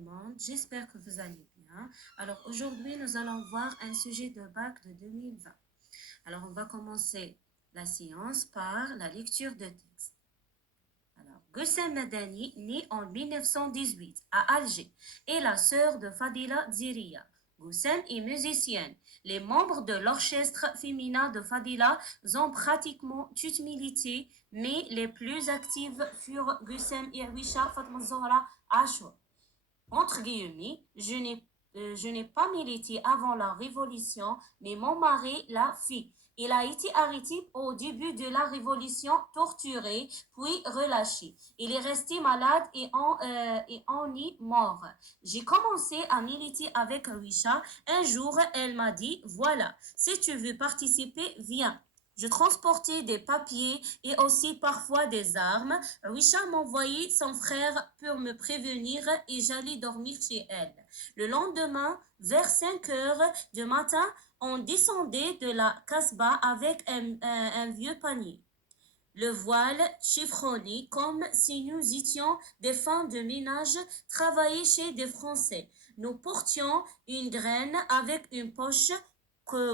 monde, j'espère que vous allez bien. Alors aujourd'hui, nous allons voir un sujet de bac de 2020. Alors on va commencer la séance par la lecture de texte. Alors, Goussem Madani, né en 1918 à Alger, est la sœur de Fadila Dziria. Goussem est musicienne. Les membres de l'orchestre féminin de Fadila ont pratiquement toutes milité, mais les plus actives furent Goussem et Awisha Fatma Zohra Ashwa. Entre guillemets, je n'ai pas milité avant la Révolution, mais mon mari l'a fait. Il a été arrêté au début de la Révolution, torturé, puis relâché. Il est resté malade et en est mort. J'ai commencé à militer avec Wisha. Un jour, elle m'a dit, voilà, si tu veux participer, viens. Je transportais des papiers et aussi parfois des armes. Wisha m'envoyait son frère pour me prévenir et j'allais dormir chez elle. Le lendemain, vers 5 heures du matin, on descendait de la Casbah avec un vieux panier. Le voile chiffonné comme si nous étions des femmes de ménage travailler chez des Français. Nous portions une graine avec une poche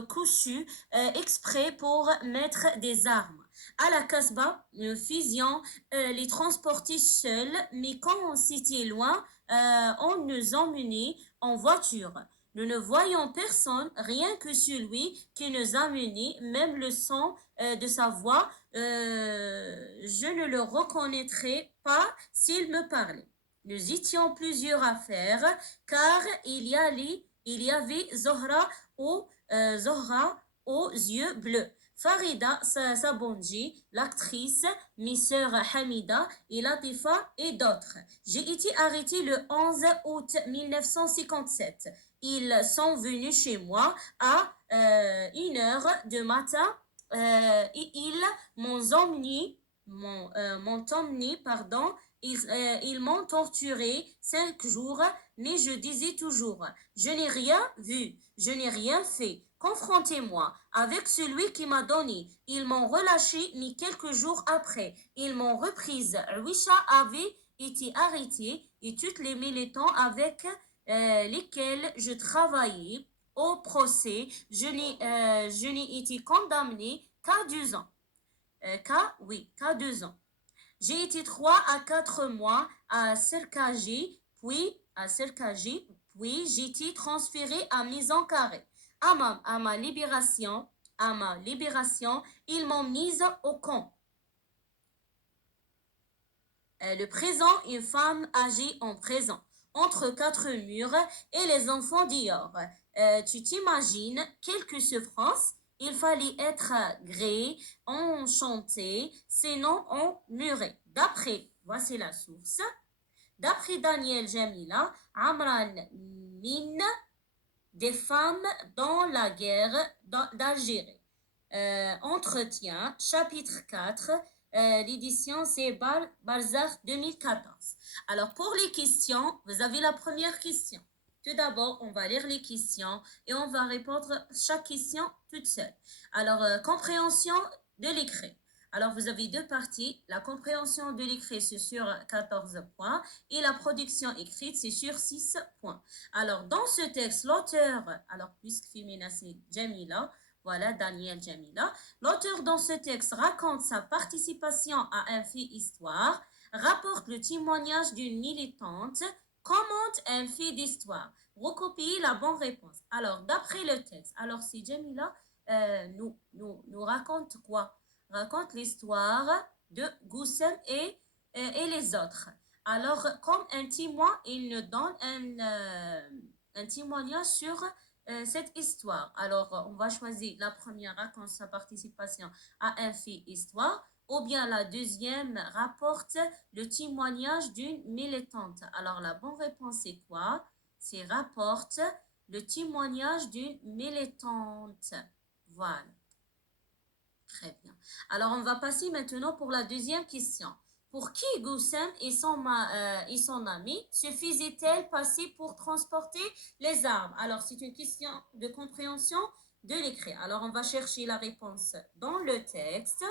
cousue exprès pour mettre des armes. À la Casbah, nous faisions les transporter seuls, mais quand on s'était loin, on nous emmenait en voiture. Nous ne voyons personne, rien que celui qui nous a menés, même le son de sa voix, je ne le reconnaîtrais pas s'il me parlait. Nous étions plusieurs à faire, car il y avait Zohra aux yeux bleus. Farida Sabonji, l'actrice, mes sœurs Hamida et Latifa et d'autres. J'ai été arrêtée le 11 août 1957. Ils sont venus chez moi à 1 heure du matin et ils ils m'ont torturé 5 jours, mais je disais toujours, je n'ai rien vu, je n'ai rien fait. Confrontez-moi avec celui qui m'a donné. Ils m'ont relâché, mais quelques jours après, ils m'ont reprise. Wisha avait été arrêté et toutes les militants avec lesquels je travaillais au procès, je n'ai été condamnée qu'à 2 ans. Qu'à 2 ans. J'ai été 3 à 4 mois à Serkaji, puis j'ai été transférée à Maison Carrée. À ma libération, ils m'ont mise au camp. Le présent, une femme âgée en présent, entre 4 murs et les enfants dehors. Tu t'imagines quelques souffrances? Il fallait être gréé, enchanté, sinon on murait. Voici la source, d'après Daniel Jamila, Amran Min, des femmes dans la guerre d'Algérie. Entretien, chapitre 4, l'édition c'est Barzakh 2014. Alors pour les questions, vous avez la première question. Tout d'abord, on va lire les questions et on va répondre chaque question toute seule. Alors, compréhension de l'écrit. Alors, vous avez 2 parties. La compréhension de l'écrit, c'est sur 14 points et la production écrite, c'est sur 6 points. Alors, dans ce texte, l'auteur, alors puisque féminin c'est Jamila, voilà, Daniel Jamila. L'auteur dans ce texte raconte sa participation à un fait histoire, rapporte le témoignage d'une militante, commente un fait d'histoire. Recopiez la bonne réponse. Alors, d'après le texte, alors si Jamila nous raconte quoi? Raconte l'histoire de Goussem et les autres. Alors, comme un témoin, il nous donne un témoignage sur cette histoire. Alors, on va choisir la première raconte sa participation à un fait histoire, ou bien la deuxième rapporte le témoignage d'une militante. Alors, la bonne réponse c'est quoi? C'est rapporte le témoignage d'une militante. Voilà. Très bien. Alors, on va passer maintenant pour la deuxième question. Pour qui Goussem et son ami se faisaient-elles passer pour transporter les armes? Alors, c'est une question de compréhension de l'écrit. Alors, on va chercher la réponse dans le texte.